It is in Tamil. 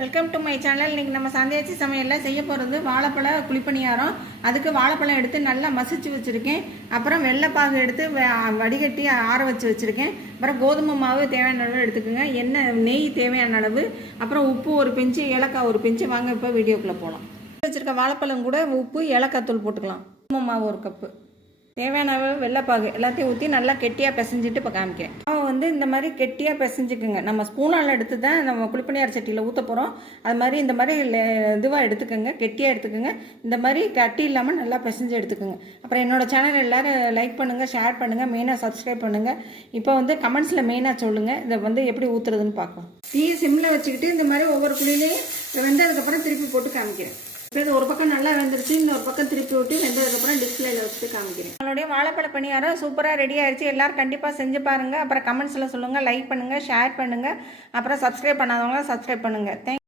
Welcome to my channel. இன்றைக்கி நம்ம சந்தையாச்சி சமையலில் செய்ய போகிறது வாழைப்பழ குழிப்பணியாரம். அதுக்கு வாழைப்பழம் எடுத்து நல்லா மசிச்சு வச்சுருக்கேன். அப்புறம் வெள்ளைப்பாகு எடுத்து வடிகட்டி ஆற வச்சு வச்சுருக்கேன். அப்புறம் கோதுமை மாவு தேவையான அளவு எடுத்துக்கோங்க. எண்ணெய் நெய் தேவையான அளவு, அப்புறம் உப்பு ஒரு பிஞ்சு, ஏலக்காய் ஒரு பிஞ்சு. வாங்க இப்போ வீடியோக்குள்ளே போகலாம். வச்சுருக்க வாழைப்பழம் கூட உப்பு ஏலக்காய் தூள் போட்டுக்கலாம். கோதுமை மாவு ஒரு கப்பு, தேவையான அளவு வெள்ளைப்பாகு எல்லாத்தையும் ஊற்றி நல்லா கெட்டியாக பிசைஞ்சிட்டு இப்போ காமிக்கிறேன். மாவு இந்த மாதிரி கெட்டியாக பிசைஞ்சுக்குங்க. நம்ம ஸ்பூனால் எடுத்து தான் நம்ம குழிப்பணியார சட்டியில் ஊற்ற போகிறோம். அது மாதிரி இந்த மாதிரி இதுவாக எடுத்துக்கோங்க, கெட்டியாக எடுத்துக்கோங்க. இந்த மாதிரி கட்டி இல்லாமல் நல்லா பிசைஞ்சு எடுத்துக்கோங்க. அப்புறம் என்னோடய சேனல் எல்லோரும் லைக் பண்ணுங்கள், ஷேர் பண்ணுங்கள், மெயினாக சப்ஸ்கிரைப் பண்ணுங்கள். இப்போ கமெண்ட்ஸில் மெயினாக சொல்லுங்கள் இதை எப்படி ஊற்றுறதுன்னு பார்க்கலாம். தீயை சிம்மில் வச்சுக்கிட்டு இந்த மாதிரி ஒவ்வொரு குழியிலையும் வெந்ததுக்கப்புறம் திருப்பி போட்டு காமிக்கிறேன். இப்போ இது ஒரு பக்கம் நல்லா வெந்துருச்சு, இந்த ஒரு பக்கம் திருப்பி விட்டு வெந்ததுக்கப்புறம் டிஸ்பிளேல வச்சுட்டு காமிக்கிறேன். நம்மளுடைய வாழைப்பழ பணியாரம் சூப்பராக ரெடி ஆயிடுச்சு. எல்லோரும் கண்டிப்பாக செஞ்சு பாருங்கள். அப்புறம் கமெண்ட்ஸில் சொல்லுங்கள், லைக் பண்ணுங்கள், ஷேர் பண்ணுங்கள். அப்புறம் சப்ஸ்கிரைப் பண்ணாதவங்க சப்ஸ்கிரைப் பண்ணுங்கள். தேங்க்